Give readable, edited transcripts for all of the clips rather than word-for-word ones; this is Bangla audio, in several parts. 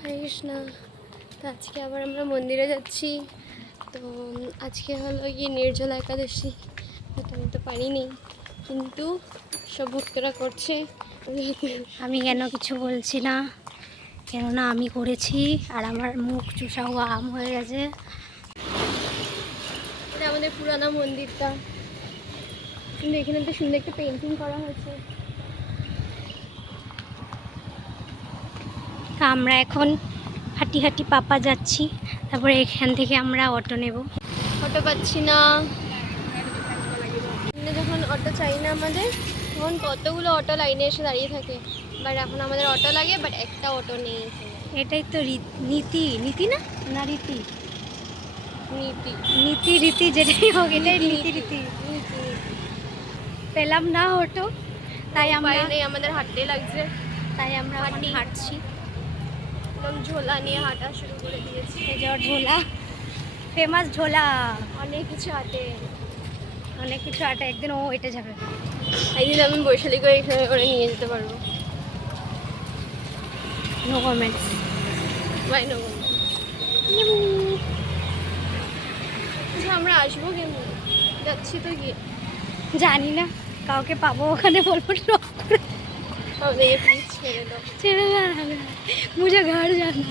হরে কৃষ্ণ। তো আজকে আবার আমরা মন্দিরে যাচ্ছি। তো আজকে হলো গিয়ে নির্জলা একাদশী। তো আমি তো পারিনি, কিন্তু সব ভক্তরা করছে। আমি কেন কিছু বলছি না, কেননা আমি করেছি আর আমার মুখ চুষা হওয়া আম হয়ে গেছে। এটা আমাদের পুরানো মন্দিরটা, কিন্তু এখানে তো সুন্দর একটা পেন্টিং করা হয়েছে। তা আমরা এখন হাঁটি হাঁটি পাপা যাচ্ছি, তারপরে এখান থেকে আমরা অটো নেব। অটো পাচ্ছি না। এখানে যখন অটো চাই না আমাদের, তখন কতগুলো অটো লাইনে এসে দাঁড়িয়ে থাকে। বাট এখন আমাদের অটো লাগে, বাট একটা অটো নেই এখানে। এটাই তো নীতি, নীতি না না রীতি, নীতি নীতি রীতি যেটাই হোক, এটাই নীতি নীতি নীতি রীতি। নীতি। পেলাম না অটো, তাই আমরা নেই, আমাদের হাঁটতে লাগছে। এখন হাঁটছি। একদম ঝোলা নিয়ে হাঁটা শুরু করে দিয়েছি। এই যে ওর ঝোলা, ফেমাস ঝোলা। অনেক কিছু হাঁটে, অনেক কিছু হাঁটে, একদিন ও হেঁটে যাবে। একদিন আমি বৈশালী করে এখানে করে নিয়ে যেতে পারবো। No comments. Bye no. আচ্ছা, আমরা আসবো কেমন? যাচ্ছি তো গিয়ে জানি না, কাউকে পাবো ওখানে, বলবো knock করে। আমাদেরকে প্লিজ ছেড়ে দাও। ছেড়ে না, মুঝে ঘর জানা।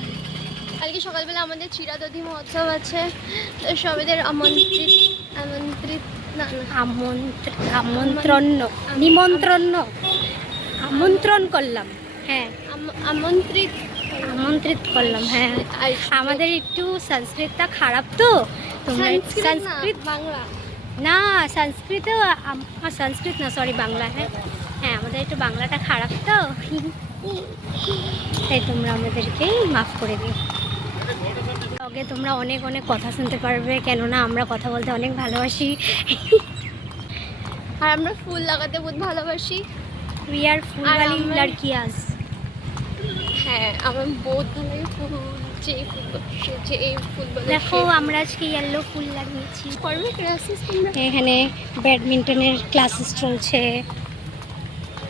কালকে সকালবেলা আমাদের চিরাদধি মহোৎসব আছে। তো সবাইদের আমন্ত্রিত আমন্ত্রিত না না আমন্ত্রণ, নিমন্ত্রণ, আমন্ত্রণ করলাম। হ্যাঁ, আমন্ত্রিত আমন্ত্রিত করলাম। হ্যাঁ, আমাদের একটু সংস্কৃতটা খারাপ, তো তোমরা সংস্কৃত বাংলা না, সংস্কৃত সংস্কৃত না, সরি বাংলা। হ্যাঁ হ্যাঁ, আমাদের একটু বাংলাটা খারাপ, তো তাই তোমরা আমাদেরকে মাফ করে দিও। ওকে, তোমরা অনেক অনেক কথা শুনতে পারবে, কেননা আমরা কথা বলতে অনেক ভালোবাসি। আর আমরা ফুল লাগাতে বহুত ভালোবাসি। উই আর ফুলওয়ালি লড়কিয়াস। হ্যাঁ, আমার বহুত ভালো লাগে ফুল। যে ফুল বলে দেখো, আমরা আজকে ইয়েলো ফুল লাগিয়েছি। করবে ক্লাসেস তোমরা? এখানে ব্যাডমিন্টনের ক্লাসেস চলছে,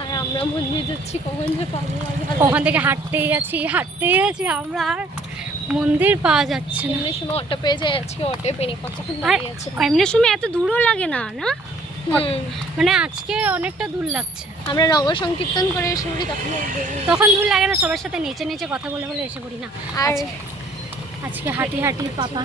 আর আমরা মন্দির যাচ্ছি, কখন যে পাবো। ওখান থেকে হাঁটতেই আছি আমরা, আর মন্দির পাওয়া যাচ্ছে না। এমনি সময় অটো পেয়ে যায়, আজকে অটো পেয়ে কতক্ষণ দাঁড়িয়ে আছে। এমনি সময় এত দূরও লাগে না, না মানে আজকে অনেকটা দূর লাগছে। আমরা নগর সংকীর্তন করে এসে পড়ি, তখন দূর লাগে না, সবার সাথে নেচে নেচে কথা বলে বলে এসে পড়ি না। আর আজকে হাঁটি হাঁটি পাপা।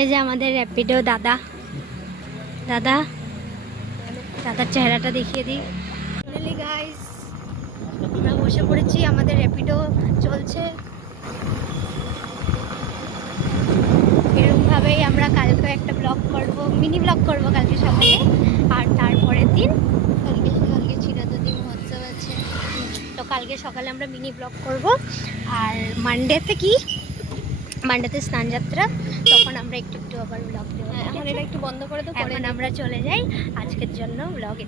এই যে আমাদের র্যাপিডো দাদার চেহারাটা দেখিয়ে দিই। ফাইনালি গাইস, আমরা বসে পড়েছি, আমাদের র্যাপিডো চলছে। এরকমভাবেই আমরা কালকে একটা ব্লগ করব, মিনি ব্লগ করব কালকে সকালে। আর তারপরের দিন কালকে চিরাদধি মহোৎসব আছে, তো কালকে সকালে আমরা মিনি ব্লগ করব। আর মানডেতে কি, মান্ডাতে স্নানযাত্রা, তখন আমরা একটু একটু আবার ব্লগ দেবো। হ্যাঁ, এখন এটা একটু বন্ধ করে তো পরে এখন আমরা চলে যাই আজকের জন্য ব্লগে।